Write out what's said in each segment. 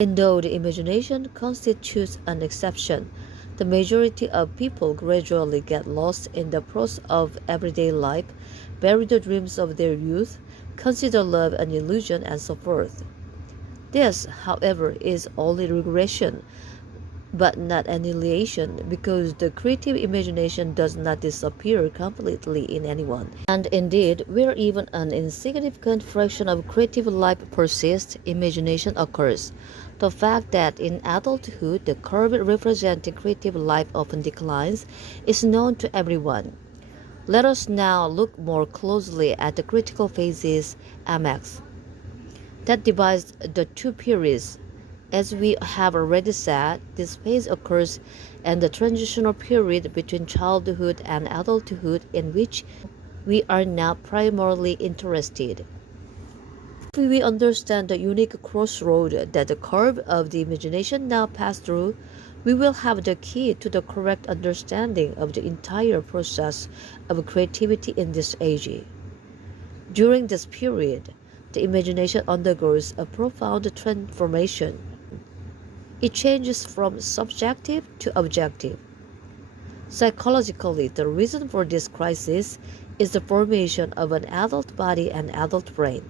And though the imagination constitutes an exception, the majority of people gradually get lost in the prose of everyday life, bury the dreams of their youth, consider love an illusion, and so forth. This, however, is only regression, but not annihilation, because the creative imagination does not disappear completely in anyone. And indeed, where even an insignificant fraction of creative life persists, imagination occurs. The fact that in adulthood the curve representing creative life often declines is known to everyone. Let us now look more closely at the critical phases MX that divides the two periods. As we have already said, this phase occurs in the transitional period between childhood and adulthood, in which we are now primarily interested. If we understand the unique crossroad that the curve of the imagination now passes through, we will have the key to the correct understanding of the entire process of creativity in this age. During this period, the imagination undergoes a profound transformation. It changes from subjective to objective. Psychologically, the reason for this crisis is the formation of an adult body and adult brain.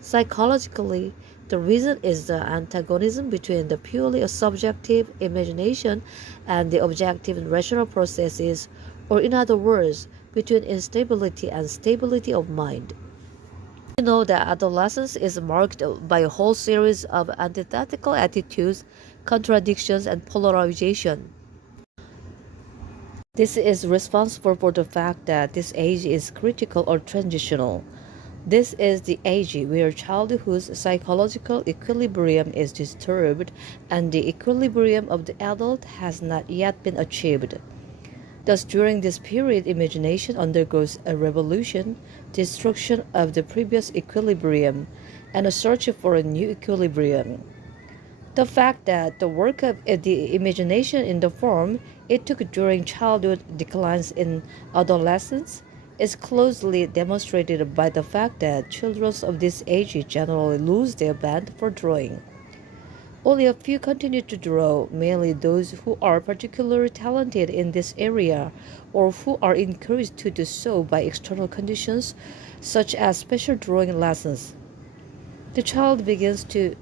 Psychologically, the reason is the antagonism between the purely subjective imagination and the objective and rational processes, or in other words, between instability and stability of mind. We know that adolescence is marked by a whole series of antithetical attitudes, contradictions, and polarization. This is responsible for the fact that this age is critical or transitional. This is the age where childhood's psychological equilibrium is disturbed and the equilibrium of the adult has not yet been achieved. Thus, during this period, imagination undergoes a revolution, destruction of the previous equilibrium, and a search for a new equilibrium. The fact that the work of the imagination in the form it took during childhood declines in adolescence is closely demonstrated by the fact that children of this age generally lose their bent for drawing. Only a few continue to draw, mainly those who are particularly talented in this area or who are encouraged to do so by external conditions, such as special drawing lessons. The child begins to